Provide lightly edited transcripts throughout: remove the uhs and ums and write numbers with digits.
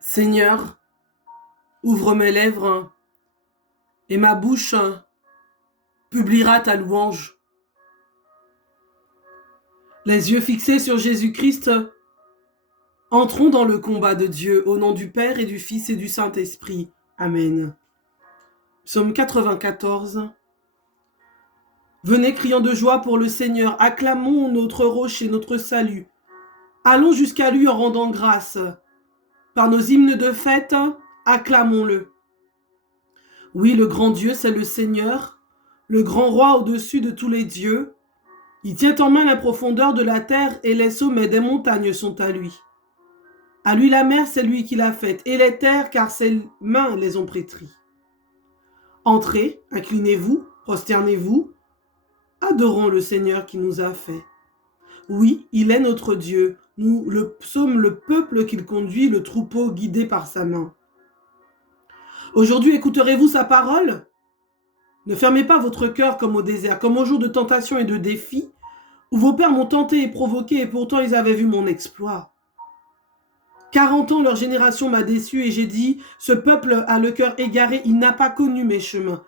Seigneur, ouvre mes lèvres et ma bouche publiera ta louange. Les yeux fixés sur Jésus-Christ, entrons dans le combat de Dieu au nom du Père et du Fils et du Saint-Esprit. Amen. Psaume 94. Venez criant de joie pour le Seigneur, acclamons notre rocher, notre salut. Allons jusqu'à lui en rendant grâce. Par nos hymnes de fête, acclamons-le. Oui, le grand Dieu, c'est le Seigneur, le grand roi au-dessus de tous les dieux. Il tient en main la profondeur de la terre et les sommets des montagnes sont à lui. À lui la mer, c'est lui qui l'a faite, et les terres, car ses mains les ont pétries. Entrez, inclinez-vous, prosternez-vous, adorons le Seigneur qui nous a fait. Oui, il est notre Dieu, nous sommes le peuple qu'il conduit, le troupeau guidé par sa main. Aujourd'hui, écouterez-vous sa parole ? Ne fermez pas votre cœur comme au désert, comme au jour de tentation et de défi, où vos pères m'ont tenté et provoqué, et pourtant ils avaient vu mon exploit. 40 ans, leur génération m'a déçu, et j'ai dit, ce peuple a le cœur égaré, il n'a pas connu mes chemins.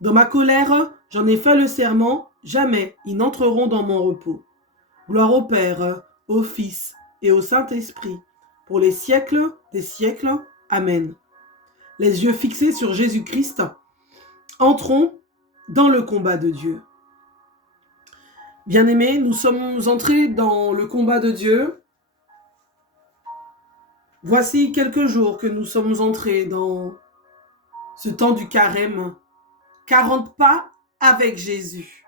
Dans ma colère, j'en ai fait le serment, jamais ils n'entreront dans mon repos. Gloire au Père, au Fils et au Saint-Esprit, pour les siècles des siècles. Amen. Les yeux fixés sur Jésus-Christ, entrons dans le combat de Dieu. Bien-aimés, nous sommes entrés dans le combat de Dieu. Voici quelques jours que nous sommes entrés dans ce temps du carême. 40 pas avec Jésus.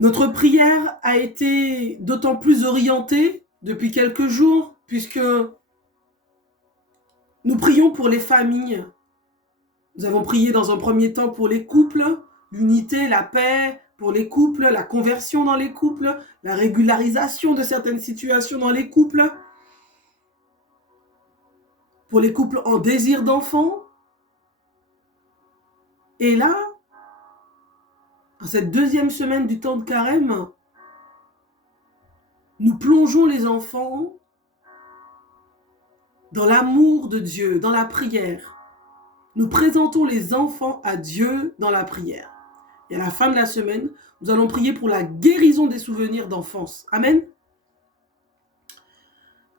Notre prière a été d'autant plus orientée depuis quelques jours, puisque nous prions pour les familles. Nous avons prié dans un premier temps pour les couples, l'unité, la paix pour les couples, la conversion dans les couples, la régularisation de certaines situations dans les couples, pour les couples en désir d'enfant. Et là, en cette deuxième semaine du temps de carême, nous plongeons les enfants dans l'amour de Dieu, dans la prière. Nous présentons les enfants à Dieu dans la prière. Et à la fin de la semaine, nous allons prier pour la guérison des souvenirs d'enfance. Amen.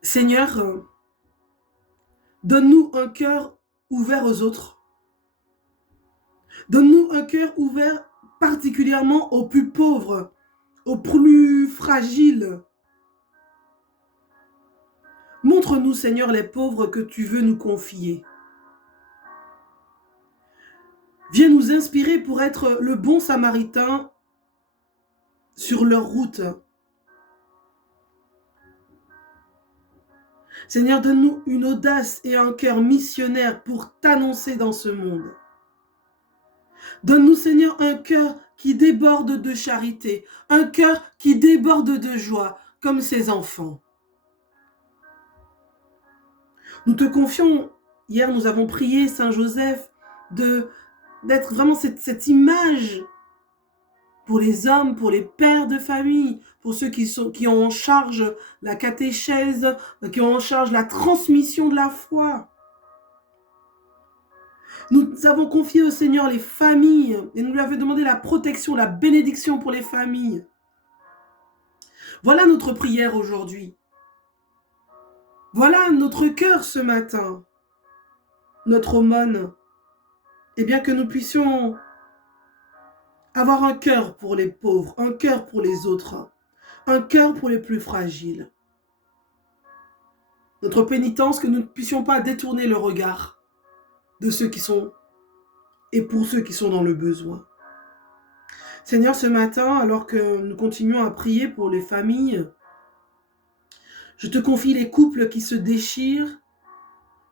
Seigneur, donne-nous un cœur ouvert aux autres. Donne-nous un cœur ouvert particulièrement aux plus pauvres, aux plus fragiles. Montre-nous, Seigneur, les pauvres que tu veux nous confier. Viens nous inspirer pour être le bon samaritain sur leur route. Seigneur, donne-nous une audace et un cœur missionnaire pour t'annoncer dans ce monde. Donne-nous, Seigneur, un cœur qui déborde de charité, un cœur qui déborde de joie, comme ces enfants. Nous te confions, hier nous avons prié Saint Joseph d'être vraiment cette image pour les hommes, pour les pères de famille, pour ceux qui ont en charge la catéchèse, qui ont en charge la transmission de la foi. Nous avons confié au Seigneur les familles et nous lui avons demandé la protection, la bénédiction pour les familles. Voilà notre prière aujourd'hui. Voilà notre cœur ce matin, notre aumône. Et bien que nous puissions avoir un cœur pour les pauvres, un cœur pour les autres, un cœur pour les plus fragiles. Notre pénitence, que nous ne puissions pas détourner le regard de ceux qui sont et pour ceux qui sont dans le besoin. Seigneur, ce matin, alors que nous continuons à prier pour les familles, je te confie les couples qui se déchirent,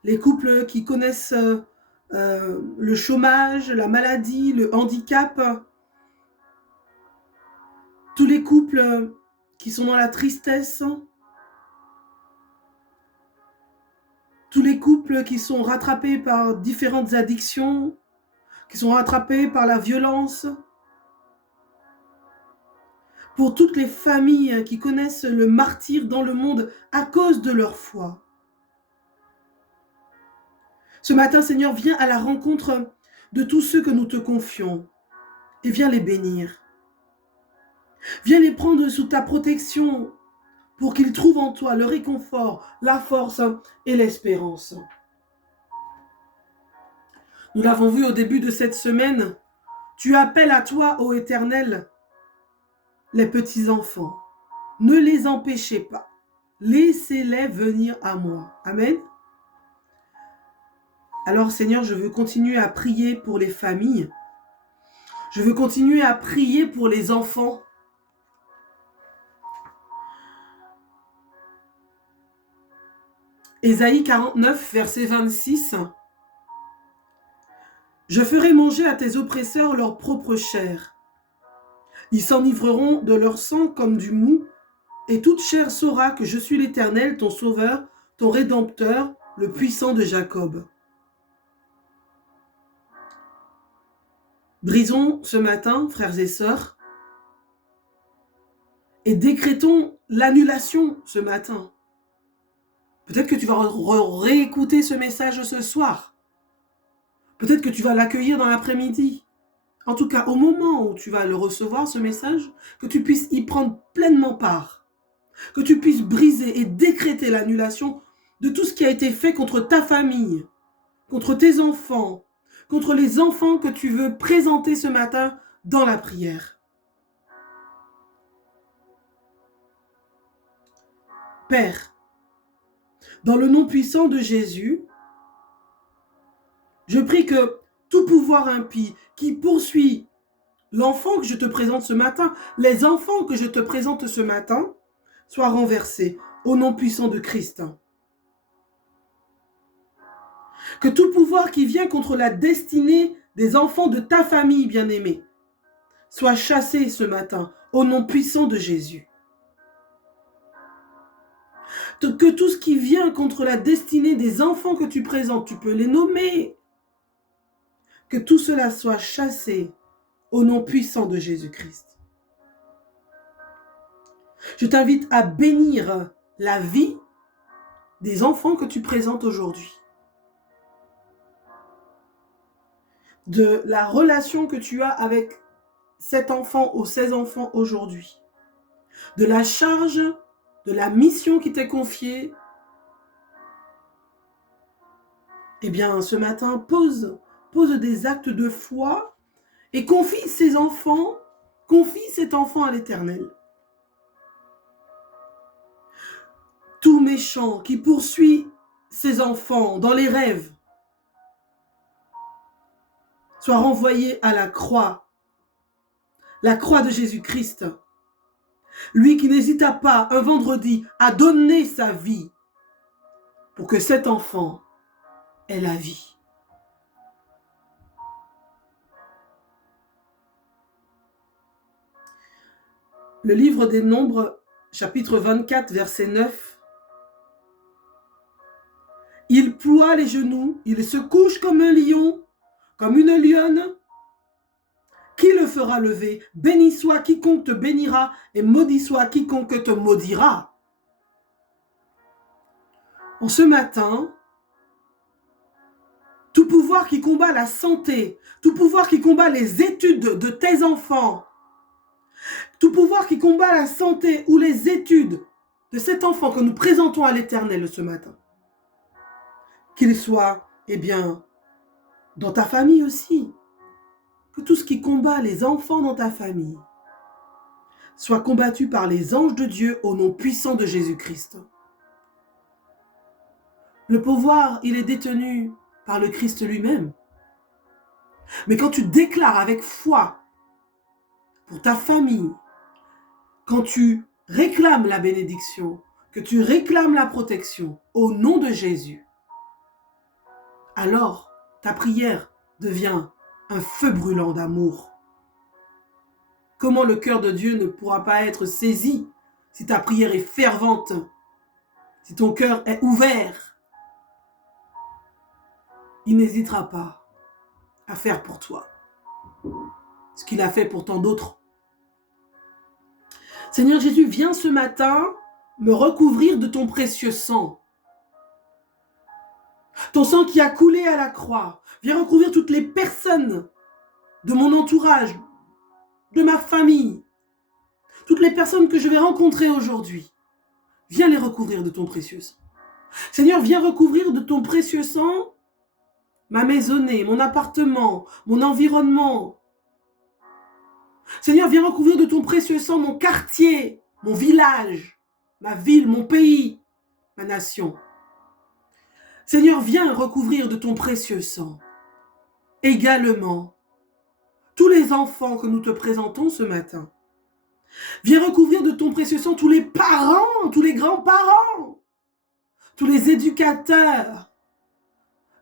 les couples qui connaissent le chômage, la maladie, le handicap, tous les couples qui sont dans la tristesse, tous les couples qui sont rattrapés par différentes addictions, qui sont rattrapés par la violence, pour toutes les familles qui connaissent le martyre dans le monde à cause de leur foi. Ce matin, Seigneur, viens à la rencontre de tous ceux que nous te confions et viens les bénir. Viens les prendre sous ta protection pour qu'ils trouvent en toi le réconfort, la force et l'espérance. Nous l'avons vu au début de cette semaine, tu appelles à toi, ô Éternel, les petits-enfants. Ne les empêchez pas. Laissez-les venir à moi. Amen. Alors Seigneur, je veux continuer à prier pour les familles. Je veux continuer à prier pour les enfants. Ésaïe 49, verset 26. Je ferai manger à tes oppresseurs leur propre chair. Ils s'enivreront de leur sang comme du mou, et toute chair saura que je suis l'Éternel, ton Sauveur, ton Rédempteur, le puissant de Jacob. Brisons ce matin, frères et sœurs, et décrétons l'annulation ce matin. Peut-être que tu vas réécouter ce message ce soir. Peut-être que tu vas l'accueillir dans l'après-midi. En tout cas, au moment où tu vas le recevoir, ce message, que tu puisses y prendre pleinement part. Que tu puisses briser et décréter l'annulation de tout ce qui a été fait contre ta famille, contre tes enfants, contre les enfants que tu veux présenter ce matin dans la prière. Père, dans le nom puissant de Jésus, je prie que tout pouvoir impie qui poursuit l'enfant que je te présente ce matin, les enfants que je te présente ce matin, soient renversés au nom puissant de Christ. Que tout pouvoir qui vient contre la destinée des enfants de ta famille bien-aimée soit chassé ce matin au nom puissant de Jésus. Que tout ce qui vient contre la destinée des enfants que tu présentes, tu peux les nommer. Que tout cela soit chassé au nom puissant de Jésus-Christ. Je t'invite à bénir la vie des enfants que tu présentes aujourd'hui. De la relation que tu as avec cet enfant ou ces enfants aujourd'hui. De la charge, de la mission qui t'est confiée. Eh bien, ce matin, pose des actes de foi et confie cet enfant à l'Éternel. Tout méchant qui poursuit ses enfants dans les rêves soit renvoyé à la croix de Jésus-Christ. Lui qui n'hésita pas un vendredi à donner sa vie pour que cet enfant ait la vie. Le livre des Nombres, chapitre 24, verset 9. Il ploie les genoux, il se couche comme un lion, comme une lionne. Qui le fera lever? Béni soit quiconque te bénira, et maudit soit quiconque te maudira. En ce matin, tout pouvoir qui combat la santé, tout pouvoir qui combat les études de tes enfants, tout pouvoir qui combat la santé ou les études de cet enfant que nous présentons à l'Éternel ce matin, qu'il soit, dans ta famille aussi, que tout ce qui combat les enfants dans ta famille soit combattu par les anges de Dieu au nom puissant de Jésus-Christ. Le pouvoir, il est détenu par le Christ lui-même. Mais quand tu déclares avec foi pour ta famille, quand tu réclames la bénédiction, que tu réclames la protection au nom de Jésus, alors ta prière devient un feu brûlant d'amour. Comment le cœur de Dieu ne pourra pas être saisi si ta prière est fervente, si ton cœur est ouvert? Il n'hésitera pas à faire pour toi ce qu'il a fait pour tant d'autres. Seigneur Jésus, viens ce matin me recouvrir de ton précieux sang. Ton sang qui a coulé à la croix. Viens recouvrir toutes les personnes de mon entourage, de ma famille, toutes les personnes que je vais rencontrer aujourd'hui. Viens les recouvrir de ton précieux sang. Seigneur, viens recouvrir de ton précieux sang ma maisonnée, mon appartement, mon environnement. Seigneur, viens recouvrir de ton précieux sang mon quartier, mon village, ma ville, mon pays, ma nation. Seigneur, viens recouvrir de ton précieux sang également tous les enfants que nous te présentons ce matin. Viens recouvrir de ton précieux sang tous les parents, tous les grands-parents, tous les éducateurs.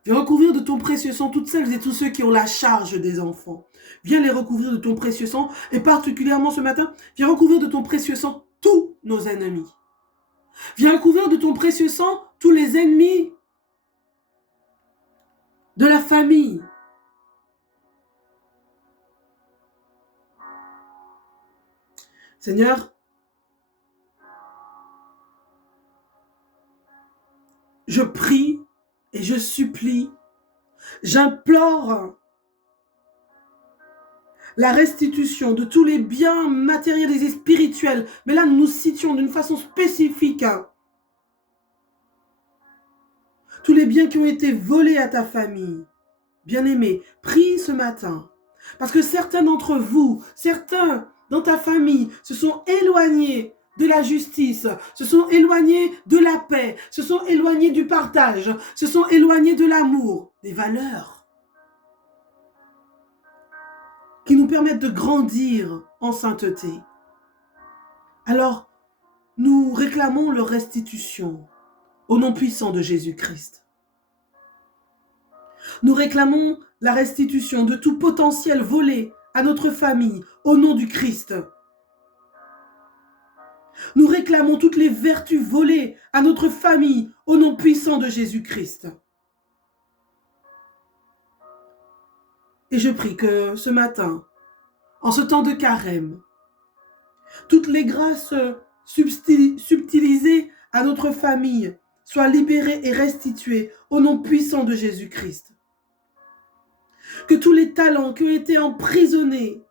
Viens recouvrir de ton précieux sang toutes celles et tous ceux qui ont la charge des enfants. Viens les recouvrir de ton précieux sang et particulièrement ce matin, viens recouvrir de ton précieux sang tous nos ennemis. Viens recouvrir de ton précieux sang tous les ennemis de la famille. Seigneur, je prie et je supplie, j'implore la restitution de tous les biens matériels et spirituels. Mais là, nous nous situons d'une façon spécifique. Tous les biens qui ont été volés à ta famille. Bien-aimé, prie ce matin. Parce que certains d'entre vous, certains dans ta famille se sont éloignés de la justice, se sont éloignés de la paix, se sont éloignés du partage, se sont éloignés de l'amour, des valeurs qui nous permettent de grandir en sainteté. Alors, nous réclamons leur restitution au nom puissant de Jésus-Christ. Nous réclamons la restitution de tout potentiel volé à notre famille au nom du Christ. Nous réclamons toutes les vertus volées à notre famille au nom puissant de Jésus-Christ. Et je prie que ce matin, en ce temps de carême, toutes les grâces subtilisées à notre famille soient libérées et restituées au nom puissant de Jésus-Christ. Que tous les talents qui ont été emprisonnés,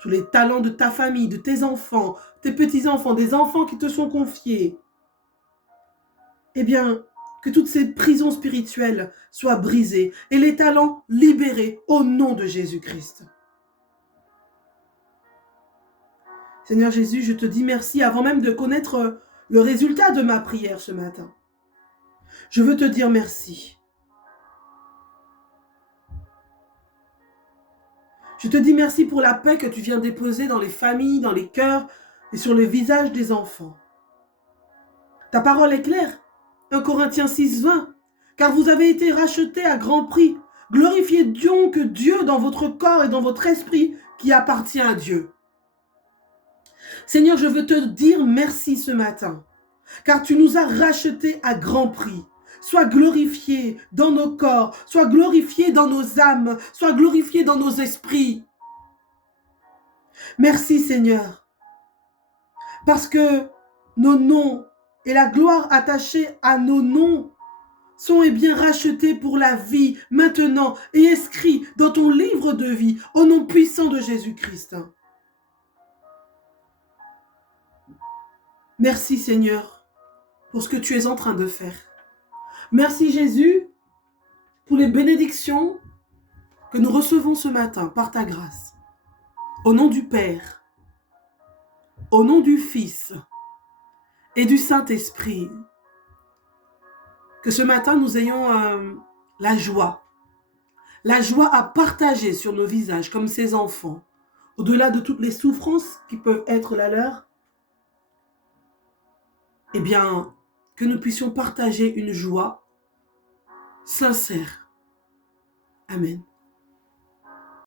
tous les talents de ta famille, de tes enfants, tes petits-enfants, des enfants qui te sont confiés, eh bien, que toutes ces prisons spirituelles soient brisées et les talents libérés au nom de Jésus-Christ. Seigneur Jésus, je te dis merci avant même de connaître le résultat de ma prière ce matin. Je veux te dire merci. Je te dis merci pour la paix que tu viens déposer dans les familles, dans les cœurs et sur les visages des enfants. Ta parole est claire. 1 Corinthiens 6, 20. Car vous avez été rachetés à grand prix. Glorifiez donc Dieu dans votre corps et dans votre esprit qui appartient à Dieu. Seigneur, je veux te dire merci ce matin, car tu nous as rachetés à grand prix. Sois glorifié dans nos corps, sois glorifié dans nos âmes, sois glorifié dans nos esprits. Merci Seigneur, parce que nos noms et la gloire attachée à nos noms sont bien rachetés pour la vie maintenant et inscrits dans ton livre de vie au nom puissant de Jésus-Christ. Merci Seigneur pour ce que tu es en train de faire. Merci Jésus pour les bénédictions que nous recevons ce matin par ta grâce. Au nom du Père, au nom du Fils et du Saint-Esprit, que ce matin nous ayons la joie à partager sur nos visages comme ces enfants, au-delà de toutes les souffrances qui peuvent être la leur, eh bien, que nous puissions partager une joie sincère. Amen.